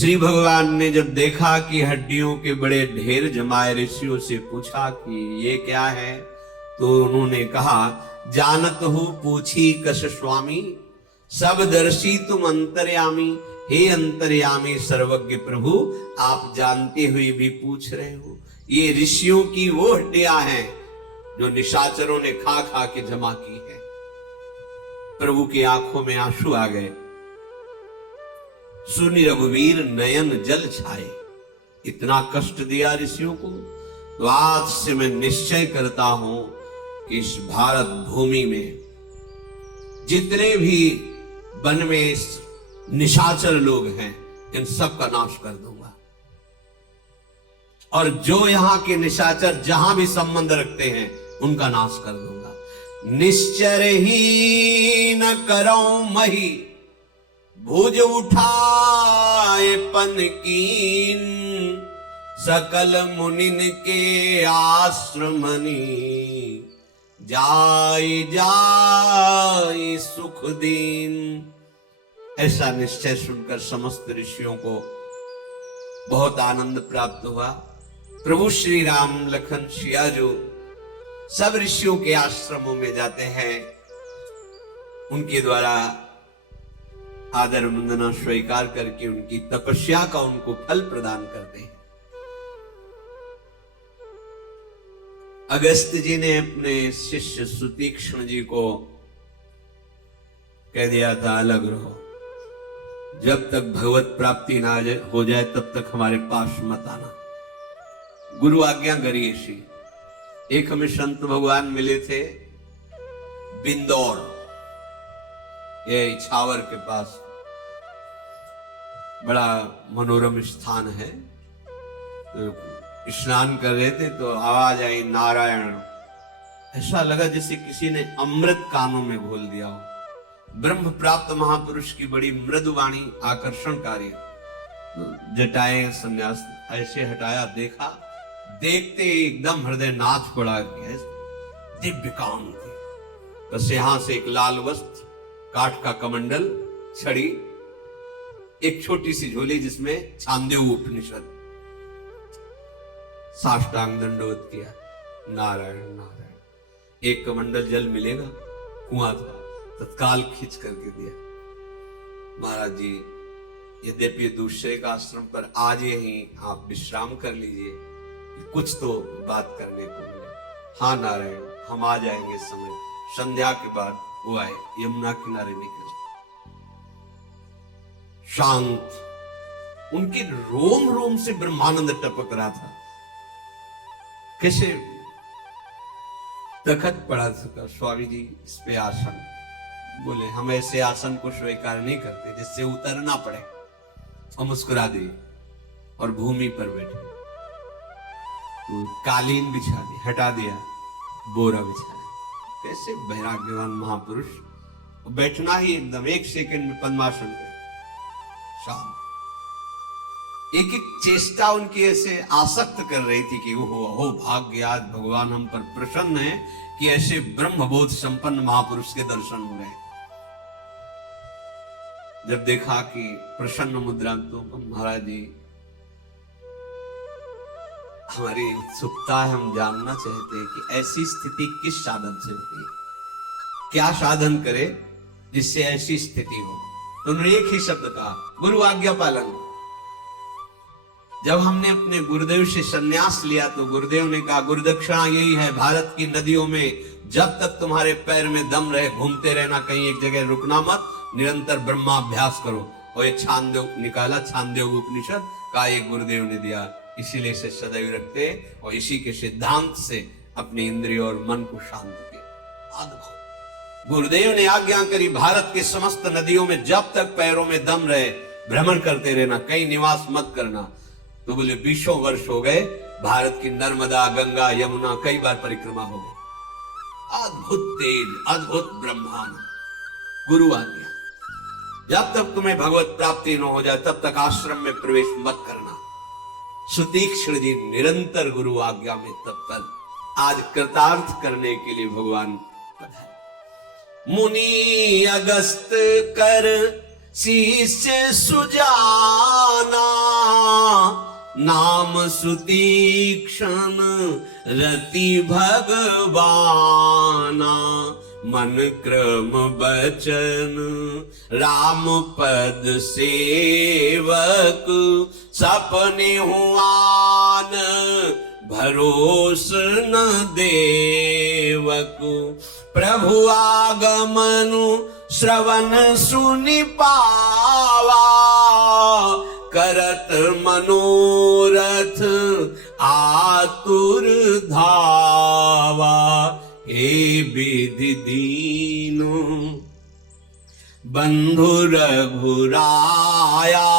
श्री भगवान ने जब देखा कि हड्डियों के बड़े ढेर जमाए, ऋषियों से पूछा कि ये क्या है, तो उन्होंने कहा, जानत हूं पूछी कश स्वामी, सब दर्शी तुम अंतर्यामी। हे अंतर्यामी सर्वज्ञ प्रभु, आप जानते हुए भी पूछ रहे हो। ये ऋषियों की वो हड्डियां हैं जो निशाचरों ने खा खा के जमा की है। प्रभु की आंखों में आंसू आ गए। सुनि रघुवीर नयन जल छाए। इतना कष्ट दिया ऋषियों को, तो आज से मैं निश्चय करता हूं कि इस भारत भूमि में जितने भी वन में निशाचर लोग हैं, इन सब का नाश कर दूंगा। और जो यहां के निशाचर जहां भी संबंध रखते हैं, उनका नाश कर दूंगा। निश्चर ही न करो मही, भुज उठाए पन कीन। सकल मुनिन के आश्रमनि, जाय जाय सुख दीन। ऐसा निश्चय सुनकर समस्त ऋषियों को बहुत आनंद प्राप्त हुआ। प्रभु श्री राम लखन सिया जो सब ऋषियों के आश्रमों में जाते हैं, उनके द्वारा आदर वंदना स्वीकार करके उनकी तपस्या का उनको फल प्रदान करते हैं। अगस्त जी ने अपने शिष्य सुतीक्ष्ण जी को कह दिया था, अलग रहो, जब तक भगवत प्राप्ति ना हो जाए तब तक हमारे पास मत आना। गुरु आज्ञा करिए श्री। एक हमें संत भगवान मिले थे बिंदौर, ये इछावर के पास, बड़ा मनोरम स्थान है। तो स्नान कर रहे थे तो आवाज आई नारायण। ऐसा लगा जैसे किसी ने अमृत कानों में घोल दिया हो। ब्रह्म प्राप्त महापुरुष की बड़ी मृदुवाणी आकर्षणकारी। तो जटाएं संन्यास ऐसे हटाया, देखा, देखते एकदम हृदय नाथ पड़ा, दिव्य काम थी। बस यहां से एक लाल वस्त्र, काठ का कमंडल, छड़ी, एक छोटी सी झोली जिसमें छांदोग्य उपनिषद। साष्टांग दंडवत किया, नारायण नारायण। एक कमंडल जल मिलेगा, कुआं था, तत्काल खींच करके दिया। महाराज जी, यद्यपि दूसरे का आश्रम पर आज यहीं आप विश्राम कर लीजिए, कुछ तो बात करने को मिले। हाँ नारायण, हम आ जाएंगे समय। संध्या के बाद वो आए, यमुना किनारे निकले, शांत, उनके रोम रोम से ब्रह्मानंद टपक रहा था। कैसे तखत पड़ा था, स्वामी जी इस पे आसन। बोले, हम ऐसे आसन को स्वीकार नहीं करते जिससे उतरना पड़े। और मुस्कुरा दिए और भूमि पर बैठे। तो कालीन बिछा दी, हटा दिया, बोरा बिछाया। कैसे वैराग्यवान महापुरुष, बैठना ही एकदम 1 सेकंड में पद्मासन पे शांत। एक एक चेष्टा उनकी ऐसे आसक्त कर रही थी कि ओहो भाग्य, आज भगवान हम पर प्रसन्न है कि ऐसे ब्रह्मबोध संपन्न महापुरुष के दर्शन हो रहे। जब देखा कि प्रसन्न मुद्रा, तो महाराज जी, हमारी उत्सुकता है, हम जानना चाहते हैं कि ऐसी स्थिति किस साधन से होती है, क्या साधन करे जिससे ऐसी स्थिति हो। तो उन्होंने एक ही शब्द कहा, गुरु आज्ञा पालन। जब हमने अपने गुरुदेव से संन्यास लिया तो गुरुदेव ने कहा, गुरुदक्षिणा यही है, भारत की नदियों में जब तक तुम्हारे पैर में दम रहे घूमते रहना, कहीं एक जगह रुकना मत, निरंतर ब्रह्माभ्यास करो। और ये छांदोग्य निकाला, छांदोग्य उपनिषद का ये गुरुदेव ने दिया। इसीलिए इसे सदैव रखते और इसी के सिद्धांत से अपने इंद्रिय और मन को शांत किया। अद्भुत। गुरुदेव ने आज्ञा करी, भारत के समस्त नदियों में जब तक पैरों में दम रहे भ्रमण करते रहना, कहीं निवास मत करना। तो बोले 20 वर्ष हो गए, भारत की नर्मदा, गंगा, यमुना कई बार परिक्रमा हो गई। अद्भुत तेज, अद्भुत ब्रह्मांड। गुरु आज्ञा, जब तक तुम्हें भगवत प्राप्ति न हो जाए तब तक आश्रम में प्रवेश मत करना। सुतीक्ष्ण जी निरंतर गुरु आज्ञा में तत्पर, आज कृतार्थ करने के लिए भगवान पधारे। मुनि अगस्त कर शिष्य सुजाना, नाम सुतीक्षण रति भगवाना, मन क्रम बचन राम पद सेवक, सपने हुआन भरोस न देवक, प्रभु आगमन श्रवण सुनि पावा, करत मनोरथ आतुर धावा, हे विधि दीनो बंधु रघुराया,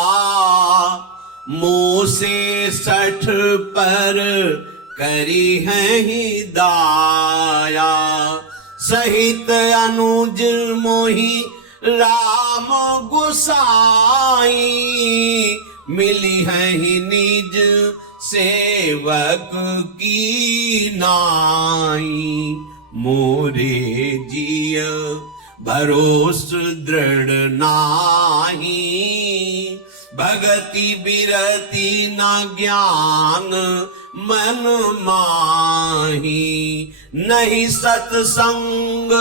मोसे 60 पर करी है ही दाया, सहित अनुज मोहि राम गुसाई, मिली है ही निज सेवक की नाई, मोरे जिय भरोस दृढ़ नाही, भगति बिरति न ज्ञान मन माही, नहीं सत्संग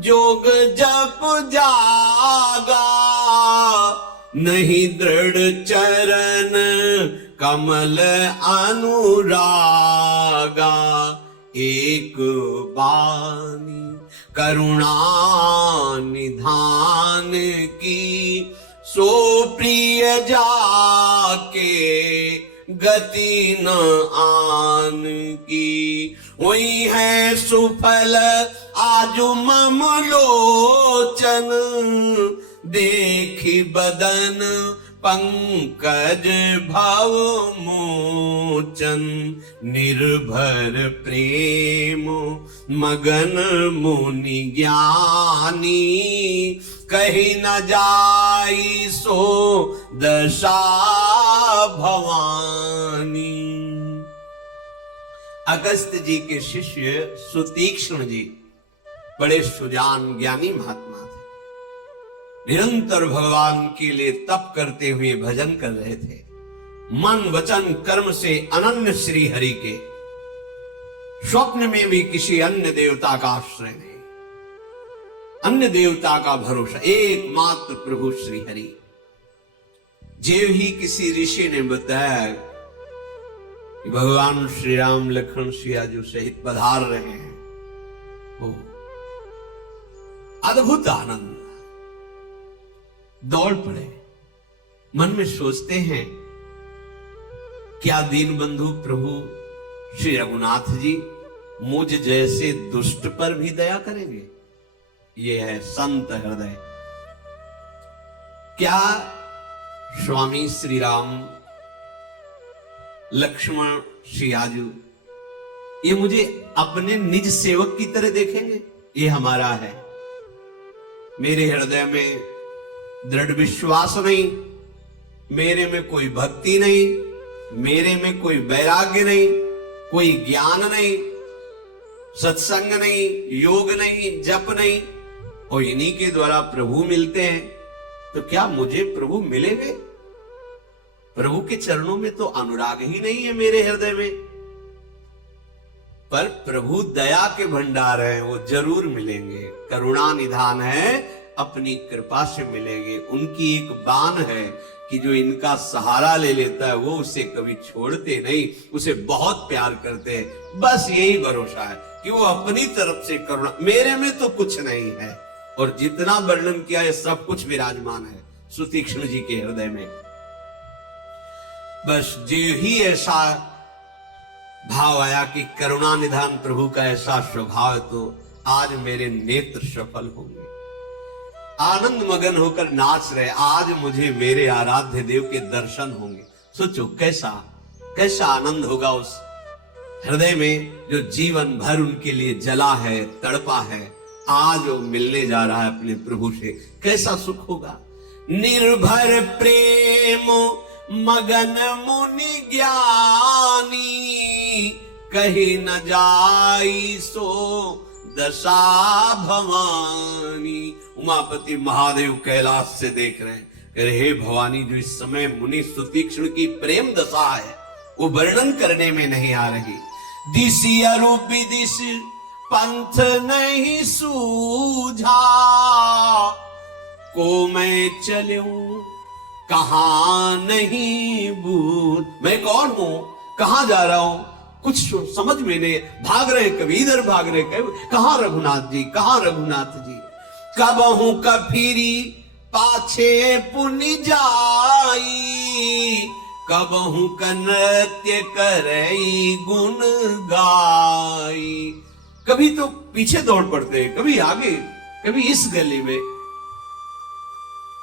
जोग जप जागा, नहीं दृढ़ चरण कमल अनुरागा, एक बानी करुणा निधान की, सो प्रिय जाके गति न आन की, हुई है सुफल आजु मम लोचन, देखी बदन पंकज भव मोचन, निर्भर प्रेम मगन मुनि ज्ञानी, कही न जाई सो दशा भवानी। अगस्त जी के शिष्य सुतीक्ष्ण जी बड़े सुजान ज्ञानी महात्मा थे, निरंतर भगवान के लिए तप करते हुए भजन कर रहे थे, मन वचन कर्म से अनन्य श्री हरि के, स्वप्न में भी किसी अन्य देवता का आश्रय नहीं, अन्य देवता का भरोसा, एकमात्र प्रभु श्री हरि। जेव ही किसी ऋषि ने बताया कि भगवान श्री राम लक्ष्मण सियाजू सहित पधार रहे हैं, ओ अद्भुत आनंद, दौड़ पड़े, मन में सोचते हैं क्या दीन बंधु प्रभु श्री रघुनाथ जी मुझ जैसे दुष्ट पर भी दया करेंगे? ये है संत हृदय। क्या स्वामी श्री राम लक्ष्मण सियाजू ये मुझे अपने निज सेवक की तरह देखेंगे? ये हमारा है। मेरे हृदय में दृढ़ विश्वास नहीं, मेरे में कोई भक्ति नहीं, मेरे में कोई वैराग्य नहीं, कोई ज्ञान नहीं, सत्संग नहीं, योग नहीं, जप नहीं, और इन्हीं के द्वारा प्रभु मिलते हैं, तो क्या मुझे प्रभु मिलेंगे? प्रभु के चरणों में तो अनुराग ही नहीं है मेरे हृदय में। पर प्रभु दया के भंडार हैं, वो जरूर मिलेंगे। करुणा निधान है, अपनी कृपा से मिलेंगे। उनकी एक बान है कि जो इनका सहारा ले लेता है वो उसे कभी छोड़ते नहीं, उसे बहुत प्यार करते हैं। बस यही भरोसा है कि वो अपनी तरफ से करुणा, मेरे में तो कुछ नहीं है, और जितना वर्णन किया है सब कुछ विराजमान है सुतीक्ष्ण जी के हृदय में। बस जो ही ऐसा भाव आया कि करुणा निधान प्रभु का ऐसा स्वभाव, तो आज मेरे नेत्र सफल होंगे, आनंद मगन होकर नाच रहे, आज मुझे मेरे आराध्य देव के दर्शन होंगे। सोचो कैसा कैसा आनंद होगा उस हृदय में जो जीवन भर उनके लिए जला है, तड़पा है, आज वो मिलने जा रहा है अपने प्रभु से। कैसा सुख होगा। निर्भर प्रेम मगन मुनि ज्ञानी, कहीं न जाई सो दशा भवानी। उमापति महादेव कैलाश से देख रहे हैं, कह रहे हे भवानी, जो इस समय मुनि सुतीक्ष्ण की प्रेम दशा है वो वर्णन करने में नहीं आ रही। दिशि अरूप दिश पंथ नहीं सूझा, को मैं चलूं कहां नहीं बूझ। मैं कौन हूं, कहां जा रहा हूं, कुछ समझ में नहीं। भाग रहे, कभी इधर भाग रहे, कभी कहां रघुनाथ जी, कहां रघुनाथ जी। कब हूं कफिरी पाछे पुनि जाई, कब हूं नृत्य करई गुण गाई। कभी तो पीछे दौड़ पड़ते, कभी आगे, कभी इस गली में,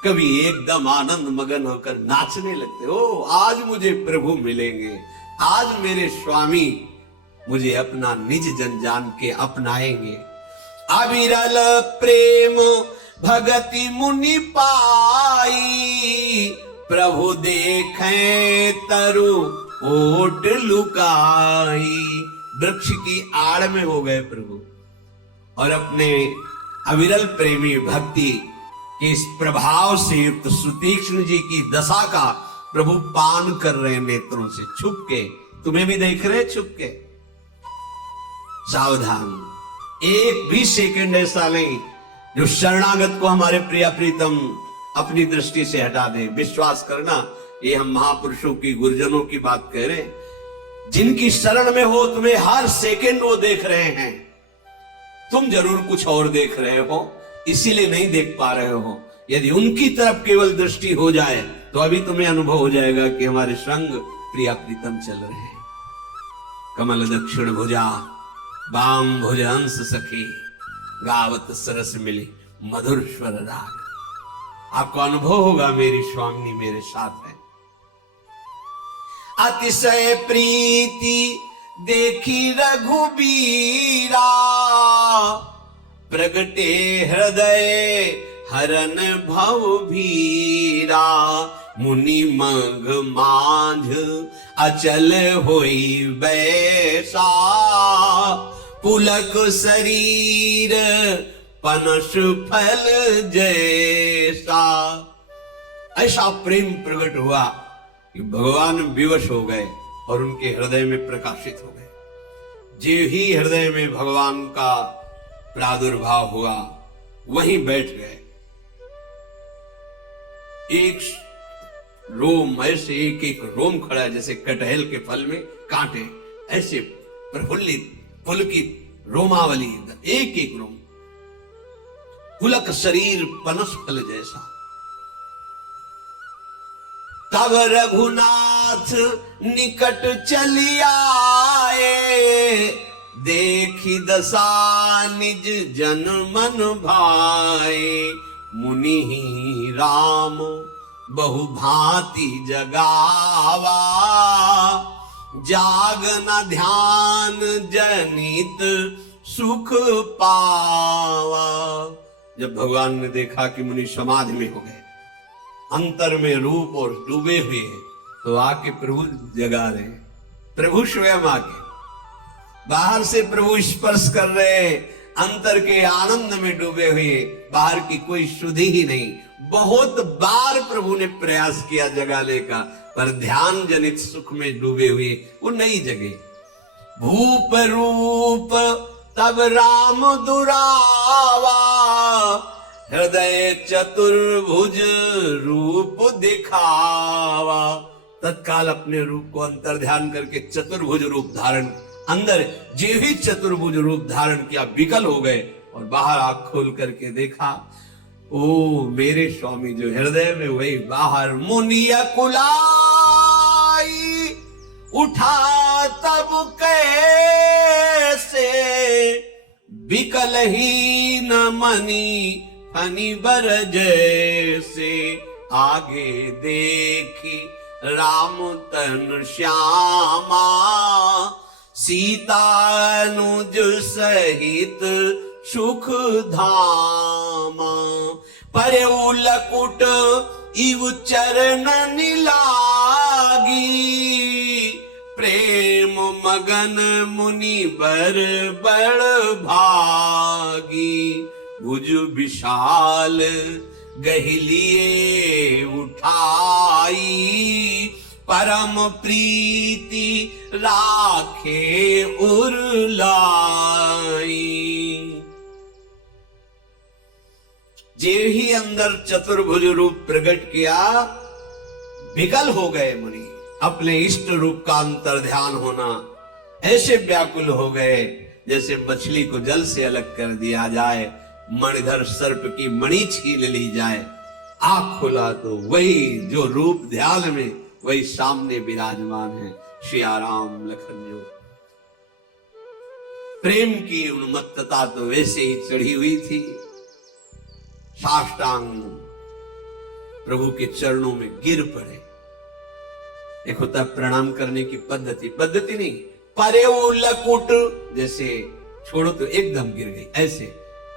कभी एकदम आनंद मगन होकर नाचने लगते। ओ आज मुझे प्रभु मिलेंगे, आज मेरे स्वामी मुझे अपना निज जन जान के अपनाएंगे। अविरल प्रेम भगति मुनि पाई, प्रभु देखें तरु ओट लुकाई। वृक्ष की आड़ में हो गए प्रभु और अपने अविरल प्रेमी भक्ति के इस प्रभाव से युक्त सुतीक्ष्ण जी की दशा का प्रभु पान कर रहे हैं नेत्रों से छुप के। तुम्हें भी देख रहे छुप के। सावधान, एक भी सेकंड ऐसा नहीं जो शरणागत को हमारे प्रिय प्रीतम अपनी दृष्टि से हटा दे। विश्वास करना, ये हम महापुरुषों की, गुरुजनों की बात कह रहे हैं। जिनकी शरण में हो तुम्हें हर सेकंड वो देख रहे हैं। तुम जरूर कुछ और देख रहे हो, इसीलिए नहीं देख पा रहे हो। यदि उनकी तरफ केवल दृष्टि हो जाए तो अभी तुम्हें अनुभव हो जाएगा कि हमारे संग प्रिया प्रीतम चल रहे हैं। कमल दक्षिण भुजा बाम भुज हंस सखी, गावत सरस मिली मधुर स्वर राग। आपको अनुभव होगा मेरी स्वामी मेरे साथ है। अतिशय प्रीति देखी रघुबीरा, प्रगटे हृदय हरन भव भीरा। मुनि मग मांझ अचल होई बैसा, पुलक शरीर पनस फल जैसा। ऐसा प्रेम प्रकट हुआ कि भगवान विवश हो गए और उनके हृदय में प्रकाशित हो गए। जो ही हृदय में भगवान का प्रादुर्भाव हुआ वहीं बैठ गए। एक रोम, ऐसे एक एक रोम खड़ा है जैसे कटहल के फल में कांटे, ऐसे प्रफुल्लित पुलकित रोमावली, एक एक रोम। पुलक शरीर पनस फल जैसा। तब रघुनाथ निकट चली आए, देखी दशा निज जन मन भाए। मुनि ही राम बहु भांति जगावा, जाग न ध्यान जनित सुख पावा। जब भगवान ने देखा कि मुनि समाधि में हो गए, अंतर में रूप और डूबे हुए, तो आके प्रभु जगा रहे। प्रभु स्वयं आके बाहर से प्रभु स्पर्श कर रहे, अंतर के आनंद में डूबे हुए, बाहर की कोई शुद्धि ही नहीं। बहुत बार प्रभु ने प्रयास किया जगाने का, पर ध्यान जनित सुख में डूबे हुए वो नहीं जगे। भूप रूप तब राम दुरावा, हृदय चतुर्भुज रूप दिखावा। तत्काल अपने रूप को अंतर ध्यान करके चतुर्भुज रूप धारण, अंदर जे भी चतुर्भुज रूप धारण किया, विकल हो गए और बाहर आंख खोल करके देखा, ओ मेरे स्वामी जो हृदय में वही बाहर। मुनिया कुलाई उठा तब कैसे, विकल ही न मनी फनी बर जैसे। आगे देखी राम तन श्यामा, सीता अनुज सहित सुख धामा। पर उलकुट इव चरणन लागी, प्रेम मगन मुनि बर बड़ भागी। भुज विशाल गहिलिए उठाई, परम प्रीति राखे उरलाई। जे ही अंदर चतुर्भुज रूप प्रकट किया, विकल हो गए मुनि। अपने इष्ट रूप का अंतर ध्यान होना, ऐसे व्याकुल हो गए जैसे मछली को जल से अलग कर दिया जाए, मणिधर सर्प की मणि छीन ली जाए। आंख खुला तो वही जो रूप ध्यान में, वही सामने विराजमान है, श्री राम लखन जो। प्रेम की उन्मत्तता तो वैसे ही चढ़ी हुई थी। साष्टांग प्रभु के चरणों में गिर पड़े। एक होता प्रणाम करने की पद्धति नहीं, परे लकुट, जैसे छोड़ो तो एकदम गिर गई ऐसे।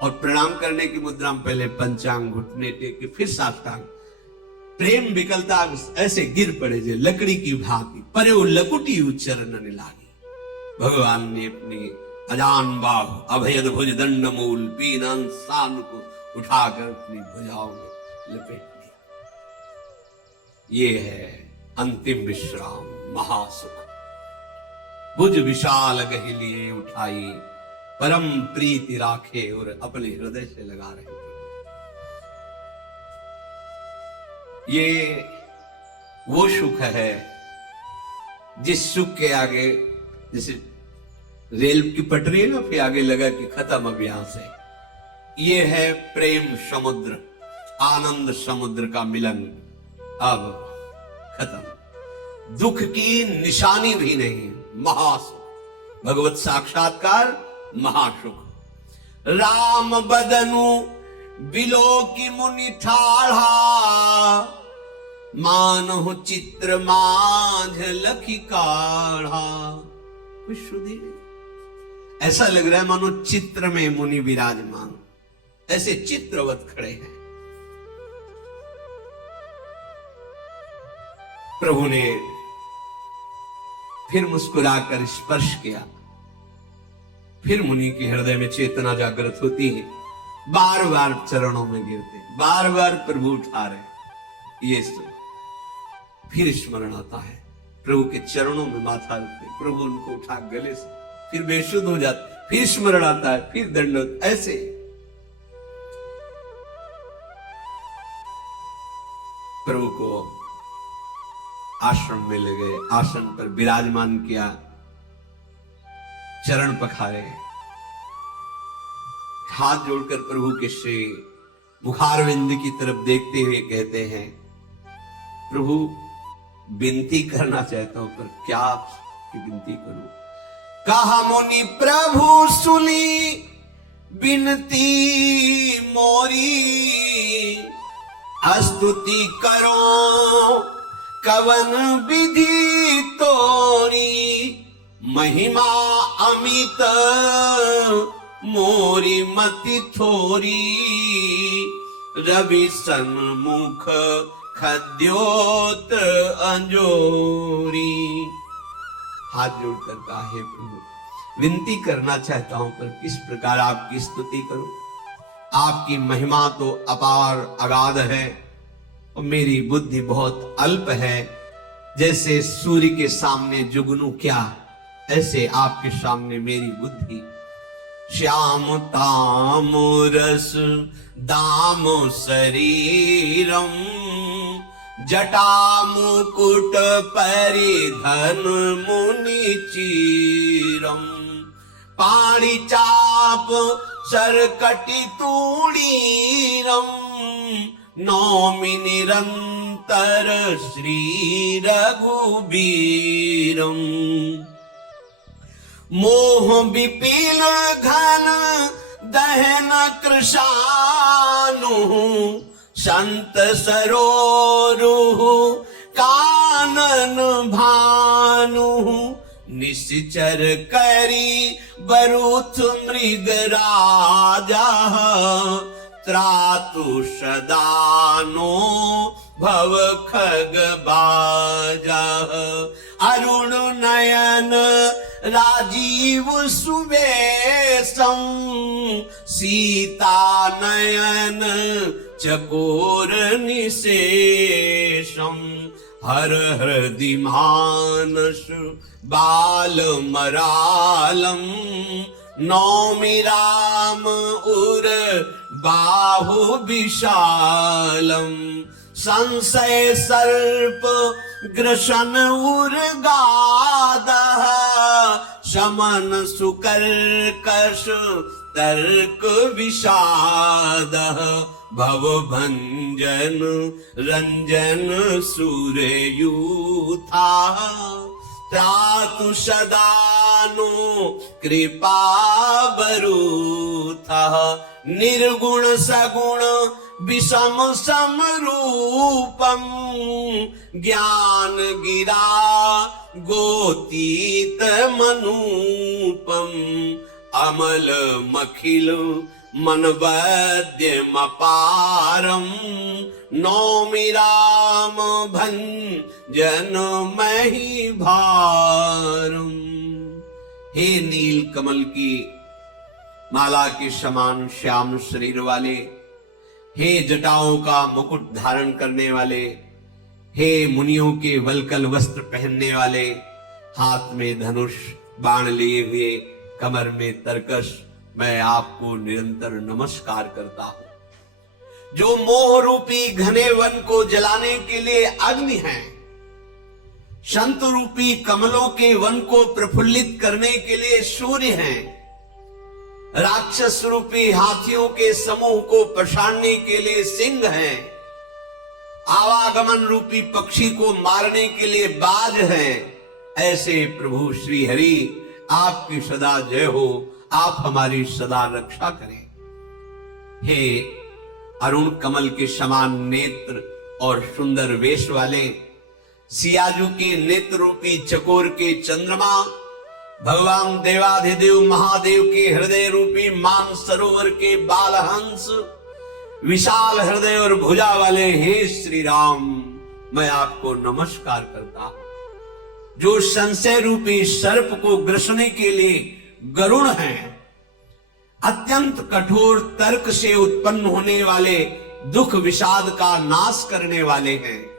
और प्रणाम करने की मुद्रा में पहले पंचांग, घुटने टेके, फिर साष्टांग। प्रेम विकलता ऐसे गिर पड़े जे लकड़ी की भांति, परे लकुटी उच्चरण लागी। भगवान ने अपनी अजान बाहु अभयद भुज दंड मूल पीनन सान को उठाकर अपनी भुजाओं में लपेट लिया। ये है अंतिम विश्राम, महासुख। भुज विशाल गहिलिए उठाई, परम प्रीति राखे और अपने हृदय से लगा रहे। ये वो सुख है जिस सुख के आगे, जैसे रेल की पटरी है ना, फिर आगे लगा कि खत्म अब यहां से। ये है प्रेम समुद्र, आनंद समुद्र का मिलन, अब खत्म। दुख की निशानी भी नहीं, महासुख, भगवत साक्षात्कार, महासुख। राम बदनु बिलो की मुनि ठाढ़ा, मानो चित्र माझ लखी काढ़ा। कुछ सुधी नहीं, ऐसा लग रहा है मानो चित्र में मुनि विराजमान, ऐसे चित्रवत खड़े हैं। प्रभु ने फिर मुस्कुराकर स्पर्श किया। फिर मुनि के हृदय में चेतना जागृत होती है, बार बार चरणों में गिरते, बार बार प्रभु उठा रहे। ये सुख। फिर स्मरण आता है, प्रभु के चरणों में माथा रखते, प्रभु उनको उठा गले से, फिर बेशुद्ध हो जाते, फिर स्मरण आता है, फिर दंडवत, ऐसे। प्रभु को आश्रम में ले गए, आसन पर विराजमान किया, चरण पखारे, हाथ जोड़कर प्रभु के श्री मुखारविंद की तरफ देखते हुए कहते हैं, प्रभु विनती करना चाहता हूं, पर क्या आपकी विनती करूं। कहा मुनि प्रभु सुनी विनती मोरी, स्तुति करो कवन विधि तोरी, महिमा अमित मोरी मति थोरी, रवि सन्मुख खद्योत अंजोरी। हाथ जोड़कर कहा, हे प्रभु, विनती करना चाहता हूं, पर किस प्रकार आपकी स्तुति करूं। आपकी महिमा तो अपार अगाध है और मेरी बुद्धि बहुत अल्प है। जैसे सूर्य के सामने जुगनू क्या, ऐसे आपके सामने मेरी बुद्धि। श्याम ताम रस दाम शरीरम, जटा मुकुट परिधन मुनि चीरम, पाणी चाप सरकटी तूणीरम, नौमि निरंतर श्री रघुबीरम। मोह विपिन घन दहन कृशानु, संत सरोरुह कानन भानु, निश्चर करी बरुथ मृग राजा, त्रातु सदानो भव खग बाजा, अरुण नयन राजीव सुवेशम, सीता नयन चकोर निशेषम हर हृदि मानस बाल मरालम नौमि राम उर बाहु विशालम संशय सर्प ग्रसन उर्गादः शमन सुकर्कश तर्क विषादः भवभंजन रंजन सूर्ययूथा त्रातु सदानु कृपा वरूथः निर्गुण सगुण विषम समरूपम ज्ञान गिरा गोतीत मनूपम अमल मखिल मनवद्यमपारम नौमि राम भंजन मही भारम। हे नील कमल की माला के समान श्याम शरीर वाले, हे जटाओं का मुकुट धारण करने वाले, हे मुनियों के वल्कल वस्त्र पहनने वाले, हाथ में धनुष बाण लिए हुए, कमर में तरकश, मैं आपको निरंतर नमस्कार करता हूं। जो मोह रूपी घने वन को जलाने के लिए अग्नि है, संत रूपी कमलों के वन को प्रफुल्लित करने के लिए सूर्य हैं, राक्षस रूपी हाथियों के समूह को पछाड़ने के लिए सिंह हैं, आवागमन रूपी पक्षी को मारने के लिए बाज है, ऐसे प्रभु श्री हरि आपकी सदा जय हो, आप हमारी सदा रक्षा करें। हे अरुण कमल के समान नेत्र और सुंदर वेश वाले, सियाजू के नेत्र रूपी चकोर के चंद्रमा, भगवान देवाधिदेव महादेव के हृदय रूपी मान सरोवर के बालहंस, विशाल हृदय और भुजा वाले हे श्री राम, मैं आपको नमस्कार करता हूं। जो संशय रूपी सर्प को ग्रसने के लिए गरुड़ हैं, अत्यंत कठोर तर्क से उत्पन्न होने वाले दुख विषाद का नाश करने वाले हैं,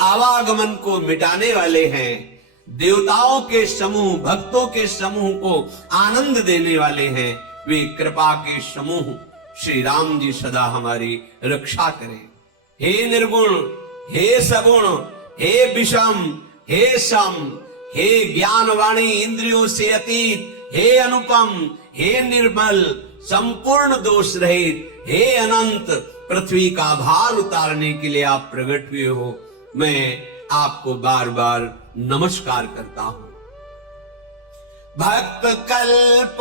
आवागमन को मिटाने वाले हैं, देवताओं के समूह, भक्तों के समूह को आनंद देने वाले हैं, वे कृपा के समूह श्री राम जी सदा हमारी रक्षा करें। हे निर्गुण, हे सगुण, हे विषम, हे सम, हे ज्ञानवाणी इंद्रियों से अतीत, हे अनुपम, हे निर्मल, संपूर्ण दोष रहित, हे अनंत, पृथ्वी का भार उतारने के लिए आप प्रकट हुए हो, मैं आपको बार बार नमस्कार करता हूं। भक्त कल्प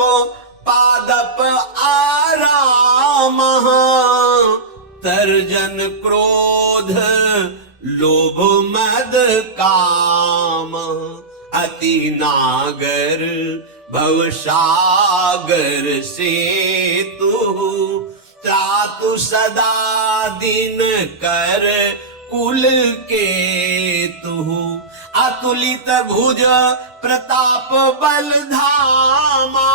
पादप आराम तर्जन क्रोध लोभ मद काम अति नागर भवसागर से तू त्रातु सदा दिन कर कुल के तू अतुलित भुज प्रताप बल धामा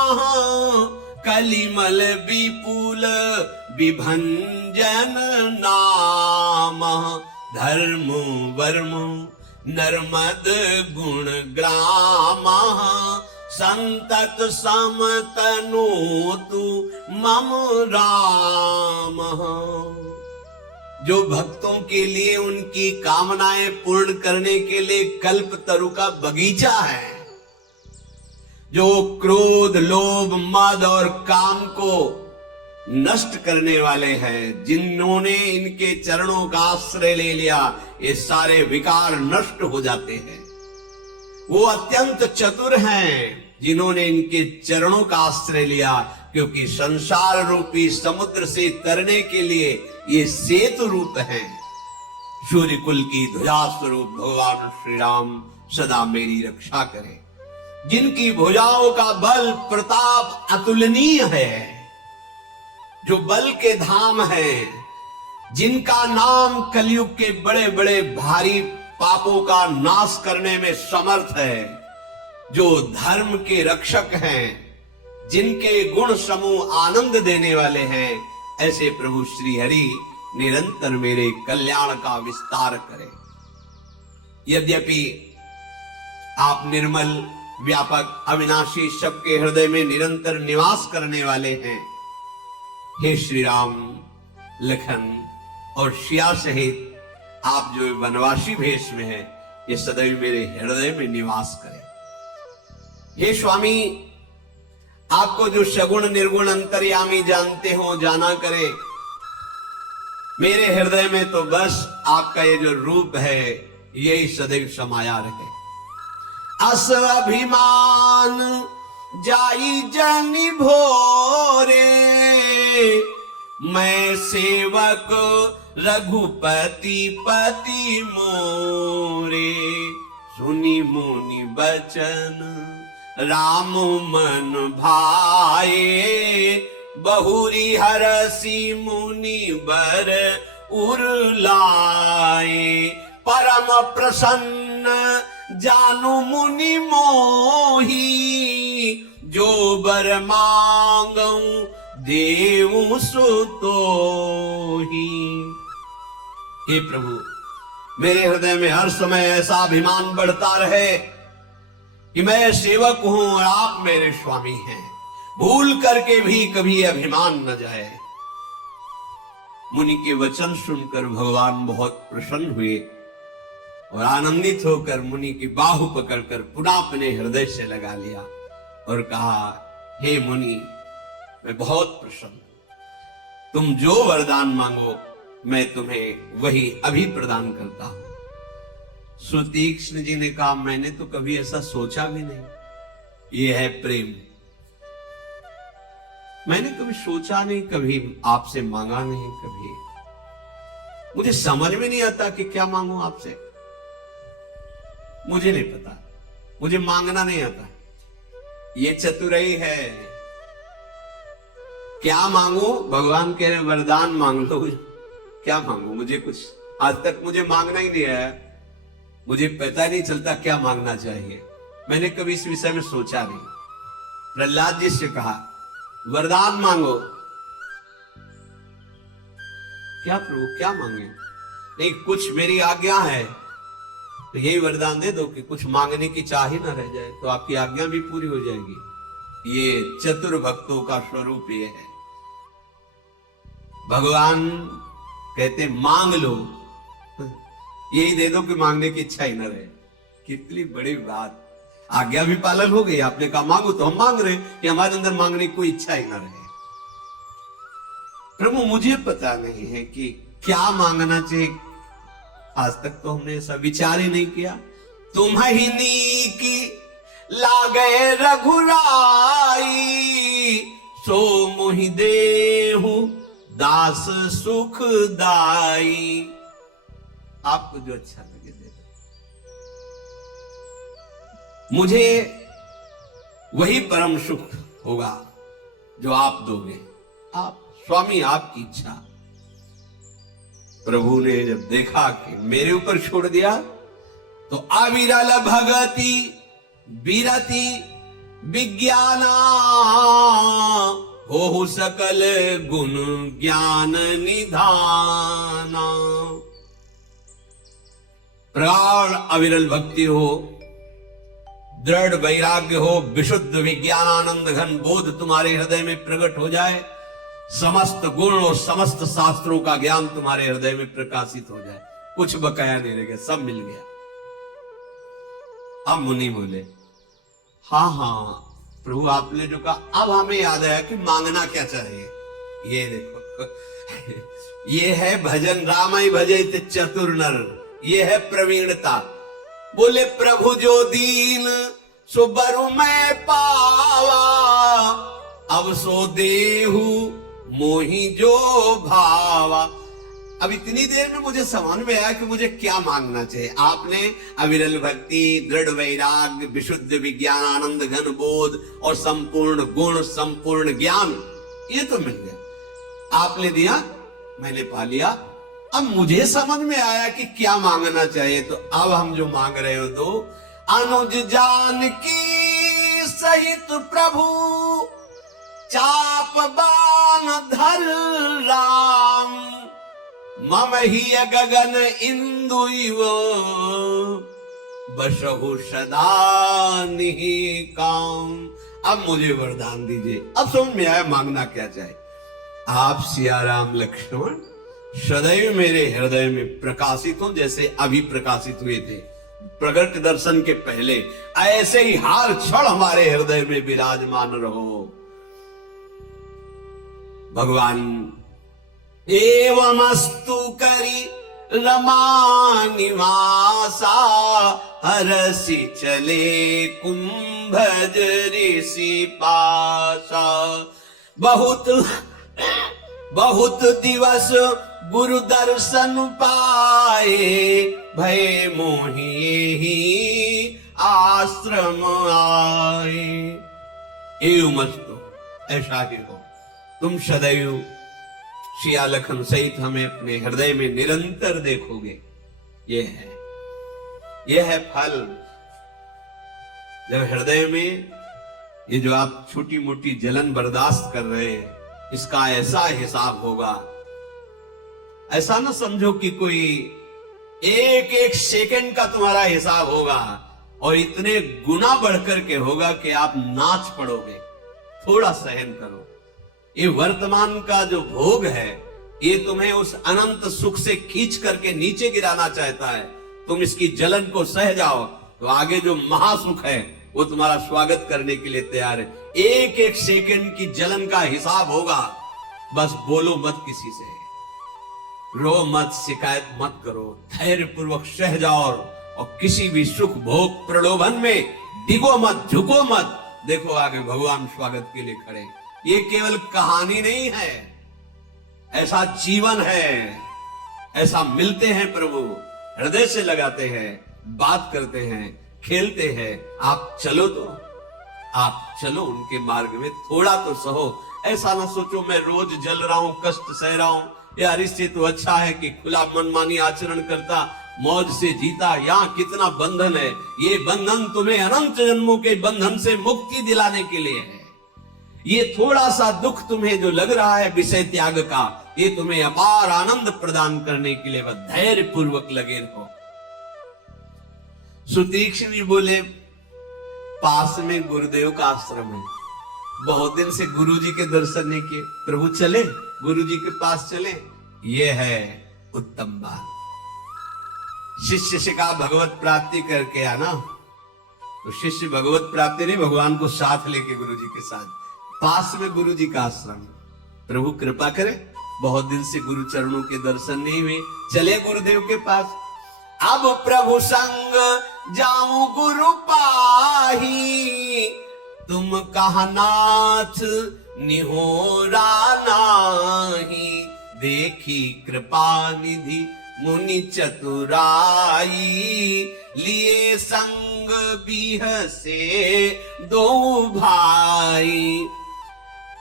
कलिमल विपुल विभंजन नाम धर्म वर्म नर्मद गुण ग्राम संतत समतनु तु मम राम। जो भक्तों के लिए उनकी कामनाएं पूर्ण करने के लिए कल्प तरु का बगीचा है, जो क्रोध लोभ मद और काम को नष्ट करने वाले हैं, जिन्होंने इनके चरणों का आश्रय ले लिया ये सारे विकार नष्ट हो जाते हैं। वो अत्यंत चतुर हैं जिन्होंने इनके चरणों का आश्रय लिया, क्योंकि संसार रूपी समुद्र से तरने के लिए ये सेतु रूप हैं। सूर्य कुल की ध्वजा स्वरूप भगवान श्री राम सदा मेरी रक्षा करें। जिनकी भुजाओं का बल प्रताप अतुलनीय है, जो बल के धाम है, जिनका नाम कलयुग के बड़े बड़े भारी पापों का नाश करने में समर्थ है, जो धर्म के रक्षक हैं, जिनके गुण समूह आनंद देने वाले हैं, ऐसे प्रभु श्री हरि निरंतर मेरे कल्याण का विस्तार करें। यद्यपि आप निर्मल, व्यापक, अविनाशी, सबके हृदय में निरंतर निवास करने वाले हैं, हे श्री राम, लखन और सिया सहित आप जो वनवासी भेष में हैं, ये सदैव मेरे हृदय में निवास करें। हे स्वामी, आपको जो सगुण निर्गुण अंतर्यामी जानते हो, जाना करे। मेरे हृदय में तो बस आपका ये जो रूप है, यही सदैव समाया रहे। अस अभिमान जाई जनि भोरे, मैं सेवक रघुपति पति मोरे। सुनी मुनि बचन राम मन भाए, बहुरी हरसी मुनि बर उरलाए। परम प्रसन्न जानु मुनि मोही, जो बर मांगऊं देवु सुतोही। हे प्रभु, मेरे हृदय में हर समय ऐसा अभिमान बढ़ता रहे कि मैं सेवक हूं और आप मेरे स्वामी हैं, भूल करके भी कभी अभिमान न जाए। मुनि के वचन सुनकर भगवान बहुत प्रसन्न हुए और आनंदित होकर मुनि की बाहु पकड़कर पुनः अपने हृदय से लगा लिया और कहा, हे मुनि, मैं बहुत प्रसन्न हूं, तुम जो वरदान मांगो मैं तुम्हें वही अभी प्रदान करता हूं। सुतीक्ष्ण जी ने कहा, मैंने तो कभी ऐसा सोचा भी नहीं। ये है प्रेम। मैंने कभी सोचा नहीं, कभी आपसे मांगा नहीं, कभी मुझे समझ में नहीं आता कि क्या मांगू आपसे। मुझे नहीं पता, मुझे मांगना नहीं आता। ये चतुराई है। क्या मांगू? भगवान कह रहे वरदान मांग लो। क्या मांगू? मुझे कुछ आज तक मुझे मांगना ही नहीं आया। मुझे पता नहीं चलता क्या मांगना चाहिए। मैंने कभी इस विषय में सोचा नहीं। प्रहलाद जी से कहा, वरदान मांगो। क्या प्रभु, क्या मांगे? नहीं, कुछ मेरी आज्ञा है तो यही वरदान दे दो कि कुछ मांगने की चाह ही ना रह जाए, तो आपकी आज्ञा भी पूरी हो जाएगी। ये चतुर भक्तों का स्वरूप ये है। भगवान कहते मांग लो, यही दे दो कि मांगने की इच्छा ही न रहे। कितनी बड़ी बात। आज्ञा भी पालन हो गई। आपने कहा मांगो तो हम मांग रहे कि हमारे अंदर मांगने की कोई इच्छा ही न रहे। प्रभु, मुझे पता नहीं है कि क्या मांगना चाहिए। आज तक तो हमने ऐसा विचार ही नहीं किया। तुम्हीं की लागे रघुराई, सो मोहि देहु दास सुखदाई। आपको जो अच्छा लगे दे दो। मुझे वही परम सुख होगा जो आप दोगे। आप स्वामी, आपकी इच्छा। प्रभु ने जब देखा कि मेरे ऊपर छोड़ दिया तो अविरल भगति बिरति विज्ञाना, हो सकल गुण ज्ञान निधाना। प्रगाढ़ अविरल भक्ति हो, दृढ़ वैराग्य हो, विशुद्ध विज्ञानानंद घन बोध तुम्हारे हृदय में प्रकट हो जाए, समस्त गुण और समस्त शास्त्रों का ज्ञान तुम्हारे हृदय में प्रकाशित हो जाए, कुछ बकाया नहीं रह गया, सब मिल गया। अब मुनि बोले, हाँ हाँ प्रभु, आपने जो कहा अब हमें याद आया कि मांगना क्या चाहिए। ये देखो, ये है भजन। रामाई भजै चतुर नर, ये है प्रवीणता। बोले प्रभु जो दीन सो बरु मैं पावा, अब सो देहु मोहि जो भावा। अब इतनी देर में मुझे समझ में आया कि मुझे क्या मांगना चाहिए। आपने अविरल भक्ति, दृढ़ वैराग्य, विशुद्ध विज्ञान, आनंद घन बोध और संपूर्ण गुण, संपूर्ण ज्ञान, ये तो मिल गया। आपने दिया, मैंने पा लिया। अब मुझे समझ में आया कि क्या मांगना चाहिए। तो अब हम जो मांग रहे हो, तो अनुज जान की सहित प्रभु चाप बाण धर राम, मम ही गगन इंदु इव, बसहु सदा निहि काम। अब मुझे वरदान दीजिए, अब समझ में आया मांगना क्या चाहे। आप सियाराम लक्ष्मण सदैव मेरे हृदय में प्रकाशित हो, जैसे अभी प्रकाशित हुए थे प्रगट दर्शन के पहले, ऐसे ही हार क्षण हमारे हृदय में विराजमान रहो। भगवान एवमस्तु करी रमा निवासा, हरसि चले कुंभज ऋषि पासा। बहुत बहुत दिवस गुरु दर्शन पाए, भय मोहि ही आश्रम आए। एवमस्तु, ऐसा ही हो, तुम सदैव सिया लखन सहित हमें अपने हृदय में निरंतर देखोगे। यह है फल। जब हृदय में ये जो आप छोटी मोटी जलन बर्दाश्त कर रहे हैं, इसका ऐसा हिसाब होगा। ऐसा ना समझो कि कोई एक एक सेकंड का तुम्हारा हिसाब होगा, और इतने गुना बढ़कर के होगा कि आप नाच पड़ोगे। थोड़ा सहन करो। ये वर्तमान का जो भोग है, ये तुम्हें उस अनंत सुख से खींच करके नीचे गिराना चाहता है। तुम इसकी जलन को सह जाओ तो आगे जो महासुख है वो तुम्हारा स्वागत करने के लिए तैयार है। एक एक सेकंड की जलन का हिसाब होगा। बस बोलो मत किसी से, रो मत, शिकायत मत करो, धैर्य पूर्वक सह जाओ, और किसी भी सुख भोग प्रलोभन में डिगो मत, झुको मत। देखो आगे भगवान स्वागत के लिए खड़े। ये केवल कहानी नहीं है, ऐसा जीवन है। ऐसा मिलते हैं प्रभु, हृदय से लगाते हैं, बात करते हैं, खेलते हैं। आप चलो तो, आप चलो उनके मार्ग में, थोड़ा तो सहो। ऐसा ना सोचो मैं रोज जल रहा हूं, कष्ट सह रहा हूं, यार इससे तो अच्छा है कि खुला मनमानी आचरण करता, मौज से जीता। यहाँ कितना बंधन है। ये बंधन तुम्हें अनंत जन्मों के बंधन से मुक्ति दिलाने के लिए है। ये थोड़ा सा दुख तुम्हें जो लग रहा है विषय त्याग का, ये तुम्हें अपार आनंद प्रदान करने के लिए बस धैर्य पूर्वक लगे रहो। सुतीक्ष्ण जी बोले, पास में गुरुदेव का आश्रम है, बहुत दिन से गुरु जी के दर्शन नहीं किए, प्रभु चले गुरु जी के पास चले। ये है उत्तम बात। शिष्य से कहा भगवत प्राप्ति करके आना, तो शिष्य भगवत प्राप्ति नहीं, भगवान को साथ लेके गुरु जी के साथ, पास में गुरु जी का आश्रम। प्रभु कृपा करे, बहुत दिन से गुरु चरणों के दर्शन नहीं हुए, चले गुरुदेव के पास। अब प्रभु संग जाऊं गुरु पाही, तुम कहा नाथ निहोरा नाही, देखी कृपा निधि मुनि चतुराई, लिए संग बीह से दो भाई।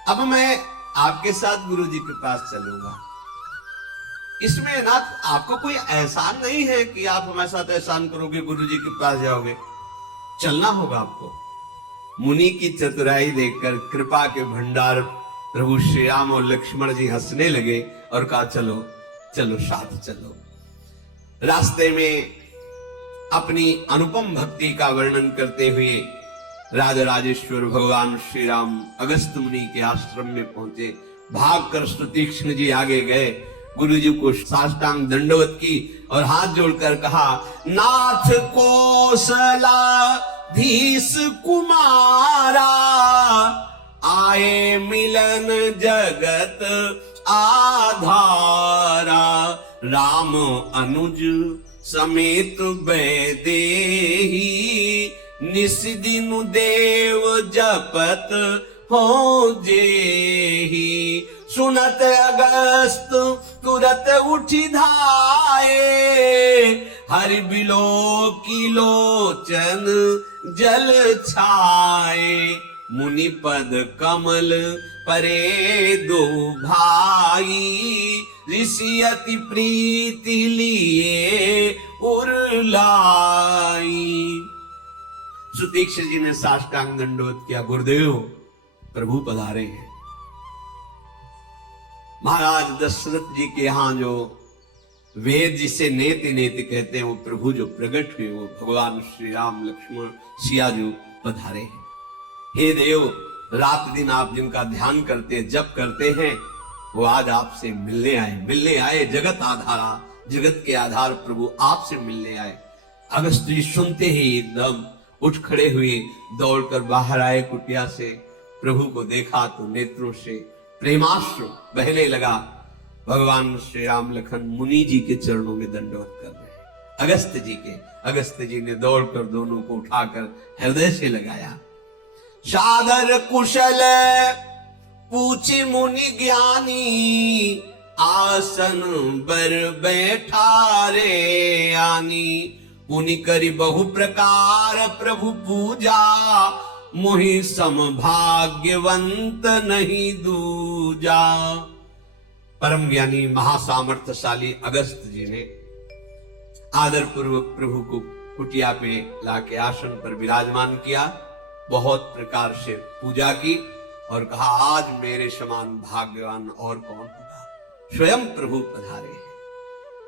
अब मैं आपके साथ गुरु जी के पास चलूंगा। इसमें ना आपको कोई एहसान नहीं है कि आप हमारे साथ एहसान करोगे, गुरु जी के पास जाओगे। चलना होगा आपको। मुनि की चतुराई देखकर, कृपा के भंडार, प्रभु श्री राम और लक्ष्मण जी हंसने लगे और कहा चलो चलो साथ चलो। रास्ते में अपनी अनुपम भक्ति का वर्णन करते हुए राजराजेश्वर भगवान श्री राम अगस्त मुनि के आश्रम में पहुंचे। भागकर सुतीक्ष्ण जी आगे गए, गुरु जी को साष्टांग दंडवत की और हाथ जोड़कर कहा, नाथ कौशलाधीश कुमारा, आए मिलन जगत आधारा, राम अनुज समेत वैदेही, निस दिनु देव जपत हो जेही, सुनत अगस्त तुरत उठी धाये, हरि बिलो की लोचन जल छाए, मुनि पद कमल परे दो भाई, ऋषि अति प्रीति लिए उरलाई। सुतीक्ष्ण जी ने साष्टांग दंडवत किया, गुरुदेव प्रभु पधारे हैं। महाराज दशरथ जी के यहाँ जो वेद जिसे नेति नेति कहते हैं, वो प्रभु जो प्रकट हुए वो भगवान श्री राम लक्ष्मण सिया जो पधारे हैं। हे देव, रात दिन आप जिनका ध्यान करते हैं, जप करते हैं, वो आज आपसे मिलने आए। जगत आधारा, जगत के आधार प्रभु आपसे मिलने आए। अगस्त जी सुनते ही एकदम उठ खड़े हुए, दौड़कर बाहर आए कुटिया से। प्रभु को देखा तो नेत्रों से प्रेमाश्रु बहने लगा। भगवान श्री राम लखन मुनि जी के चरणों में दंडवत कर रहे हैं, अगस्त जी के। अगस्त जी ने दौड़कर दोनों को उठाकर हृदय से लगाया। सादर कुशल पूछे मुनि ज्ञानी, आसन बर बैठा रे आनी। पुनि करी बहु प्रकार प्रभु पूजा, मोहि सम भाग्यवंत नहीं दूजा। परम ज्ञानी महासामर्थ्यशाली अगस्त जी ने आदर पूर्वक प्रभु को कुटिया पे लाके आसन पर विराजमान किया, बहुत प्रकार से पूजा की और कहा, आज मेरे समान भाग्यवान और कौन होगा। स्वयं प्रभु पधारे हैं।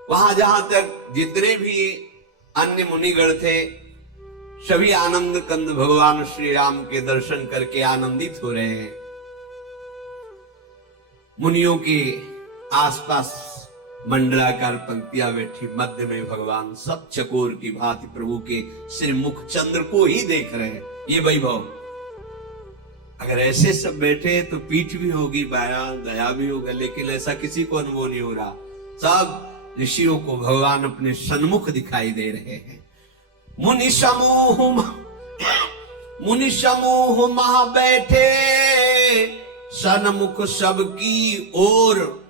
वहां जहां तक जितने भी अन्य मुनिगण थे, सभी आनंद कंद भगवान श्री राम के दर्शन करके आनंदित हो रहे हैं। मुनियों के आसपास मंडलाकार पंक्तियां बैठी, मध्य में भगवान सब चकोर की भांति प्रभु के श्री मुख चंद्र को ही देख रहे हैं। ये वैभव, अगर ऐसे सब बैठे तो पीठ भी होगी, बाया दया भी होगा, लेकिन ऐसा किसी को अनुभव नहीं हो रहा। सब ऋषियों को भगवान अपने सन्मुख दिखाई दे रहे हैं। मुनि समूह महा बैठे, सन्मुख सबकी ओर,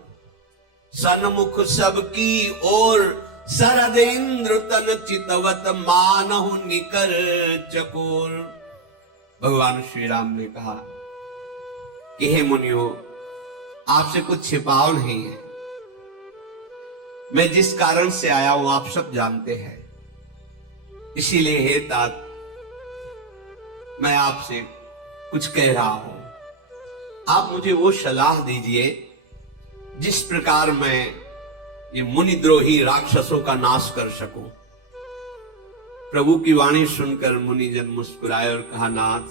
सन्मुख सबकी ओर। शरद इंद्र तन चितवत मानहु निकर चकोर। भगवान श्री राम ने कहा कि हे मुनियों, आपसे कुछ छिपाव नहीं है। मैं जिस कारण से आया हूं आप सब जानते हैं, इसीलिए हे तात, मैं आपसे कुछ कह रहा हूं। आप मुझे वो सलाह दीजिए जिस प्रकार मैं ये मुनिद्रोही राक्षसों का नाश कर सकूं। प्रभु की वाणी सुनकर मुनिजन मुस्कुराए और कहा, नाथ,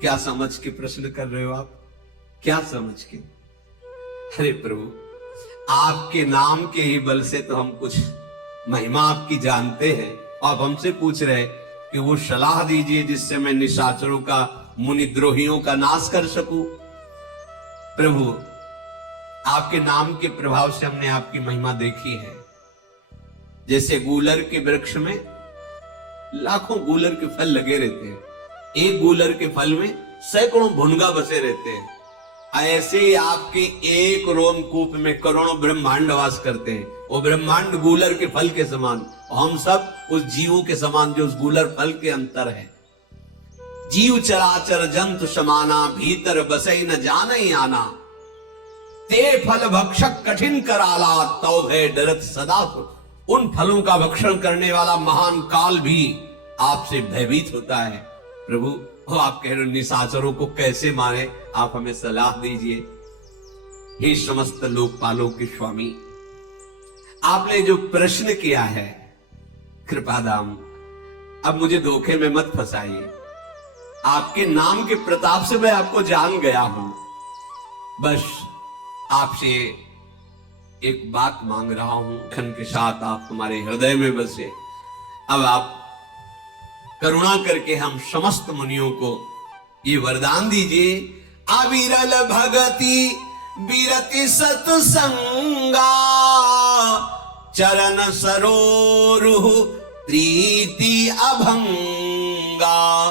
क्या समझ के प्रश्न कर रहे हो आप? क्या समझ के? अरे प्रभु, आपके नाम के ही बल से तो हम कुछ महिमा आपकी जानते हैं। आप हमसे पूछ रहे कि वो सलाह दीजिए जिससे मैं निशाचरों का, मुनिद्रोहियों का नाश कर सकूं। प्रभु, आपके नाम के प्रभाव से हमने आपकी महिमा देखी है। जैसे गूलर के वृक्ष में लाखों गूलर के फल लगे रहते हैं, एक गूलर के फल में सैकड़ों भुनगा बसे रहते हैं, ऐसे ही आपके एक रोमकूप में करोड़ों ब्रह्मांड वास करते हैं। वो ब्रह्मांड गूलर के फल के समान, हम सब उस जीवों के समान जो उस गूलर फल के अंतर है। जीव चराचर जंतु समाना, भीतर बसई न जाने आना। ते फल भक्षक कठिन कराला, तो है डरत सदा। उन फलों का भक्षण करने वाला महान काल भी आपसे भयभीत होता है। प्रभु, वो आप कह रहे निशाचरों को कैसे मारे, आप हमें सलाह दीजिए। हे समस्त लोकपालों के स्वामी, आपने जो प्रश्न किया है, कृपादाम, अब मुझे धोखे में मत फंसाइए। आपके नाम के प्रताप से मैं आपको जान गया हूं। बस आपसे एक बात मांग रहा हूं, खन के साथ आप हमारे हृदय में बसे। अब आप करुणा करके हम समस्त मुनियों को ये वरदान दीजिए, अविरल भगति बिरति सत्संगा, चरण सरोरुह प्रीति अभंगा।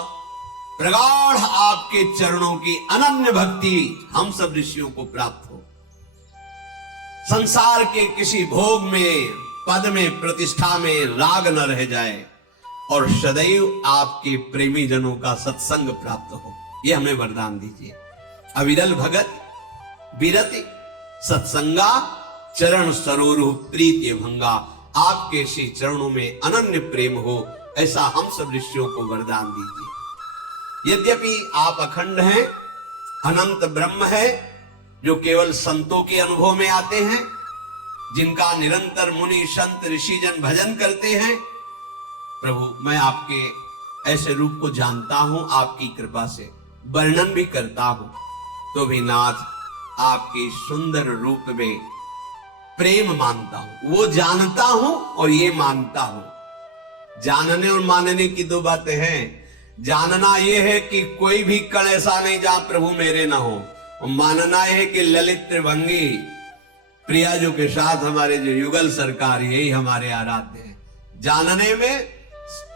प्रगाढ़ आपके चरणों की अनन्य भक्ति हम सब ऋषियों को प्राप्त हो। संसार के किसी भोग में, पद में, प्रतिष्ठा में राग न रह जाए और सदैव आपके प्रेमी जनों का सत्संग प्राप्त हो, ये हमें वरदान दीजिए। अविरल भगत बिरति सत्संगा, चरण सरोरुह प्रीति भंगा। आपके श्री चरणों में अनन्य प्रेम हो, ऐसा हम सब ऋषियों को वरदान दीजिए। यद्यपि आप अखंड हैं, अनंत ब्रह्म है, जो केवल संतों के अनुभव में आते हैं, जिनका निरंतर मुनि संत ऋषिजन भजन करते हैं। प्रभु मैं आपके ऐसे रूप को जानता हूं, आपकी कृपा से वर्णन भी करता हूं, तो भी नाथ आपके सुंदर रूप में प्रेम मानता हूं। वो जानता हूं और ये मानता हूं। जानने और मानने की दो बातें हैं। जानना यह है कि कोई भी कण ऐसा नहीं जहां प्रभु मेरे ना हो, और मानना यह है कि ललित त्रिभंगी प्रियाजू के साथ हमारे जो युगल सरकार, यही हमारे आराध्य हैं। जानने में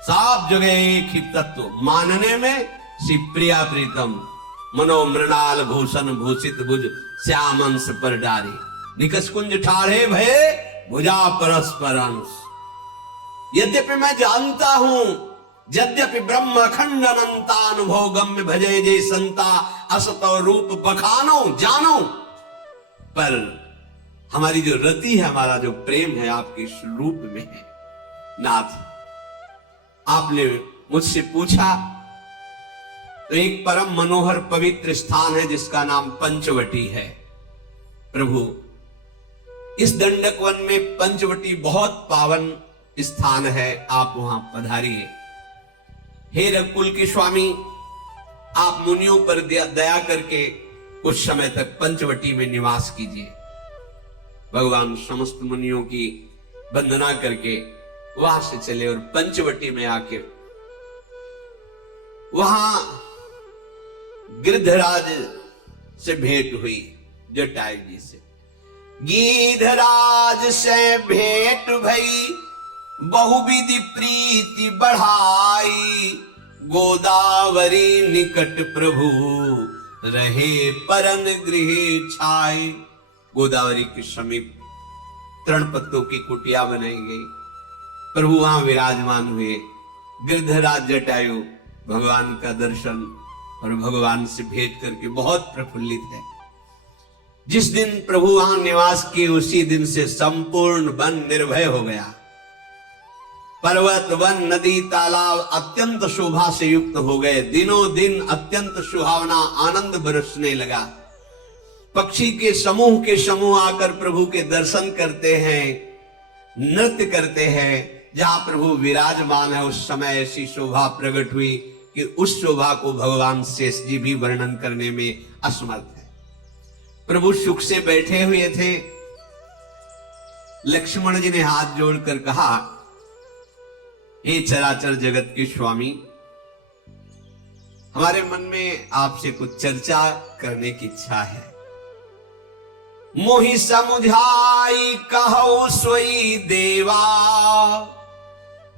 साफ जगह एक ही तत्व, मानने में श्री प्रिया प्रीतम मनो मृणाल भूषण भूषित भुज श्यामंश पर डारी, निकस कुंज ठाढ़े भये भुजा परस्पर अंश। यद्यपि मैं जानता हूं, यद्यपि ब्रह्म अखंड अनंतानुभव गम्य भजे जय संता असतो रूप बखानो जानो, पर हमारी जो रति है, हमारा जो प्रेम है आपके रूप में है। नाथ आपने मुझसे पूछा तो एक परम मनोहर पवित्र स्थान है जिसका नाम पंचवटी है। प्रभु इस दंडक वन में पंचवटी बहुत पावन स्थान है, आप वहां पधारिए। हे रघुकुल के स्वामी, आप मुनियों पर दया करके कुछ समय तक पंचवटी में निवास कीजिए। भगवान समस्त मुनियों की वंदना करके वहां से चले और पंचवटी में आके वहां गिरधराज से भेंट हुई, जटायु जी से। गिरधराज से भेंट भई बहुविधि प्रीति बढ़ाई, गोदावरी निकट प्रभु रहे परन गृह छाई। गोदावरी के समीप तृण पत्तों की कुटिया बनाई गई, प्रभु वहां विराजमान हुए। गिरधराज जटायु भगवान का दर्शन और भगवान से भेंट करके बहुत प्रफुल्लित है। जिस दिन प्रभु वहां निवास किए उसी दिन से संपूर्ण वन निर्भय हो गया। पर्वत वन नदी तालाब अत्यंत शोभा से युक्त हो गए। दिनों दिन अत्यंत सुहावना आनंद बरसने लगा। पक्षी के समूह आकर प्रभु के दर्शन करते हैं, नृत्य करते हैं। जहां प्रभु विराजमान है उस समय ऐसी शोभा प्रकट हुई कि उस शोभा को भगवान शेष जी भी वर्णन करने में असमर्थ है। प्रभु सुख से बैठे हुए थे। लक्ष्मण जी ने हाथ जोड़कर कहा, हे चराचर जगत के स्वामी, हमारे मन में आपसे कुछ चर्चा करने की इच्छा है। मोहि समुझाई कहो सोई देवा,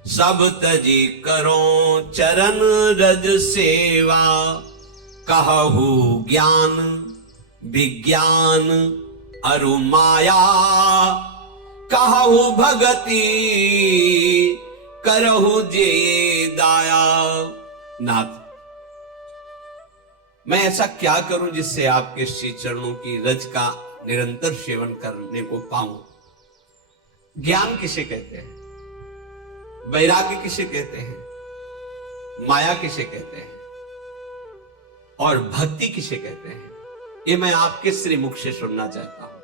सब तजी करो चरण रज सेवा। कहु ज्ञान विज्ञान अरु माया, कहु भगति करहु जे दाया। नाथ, मैं ऐसा क्या करूं जिससे आपके श्री चरणों की रज का निरंतर सेवन करने को पाऊं। ज्ञान किसे कहते हैं, वैराग्य किसे कहते हैं, माया किसे कहते हैं और भक्ति किसे कहते हैं, ये मैं आपके श्री मुख से सुनना चाहता हूं।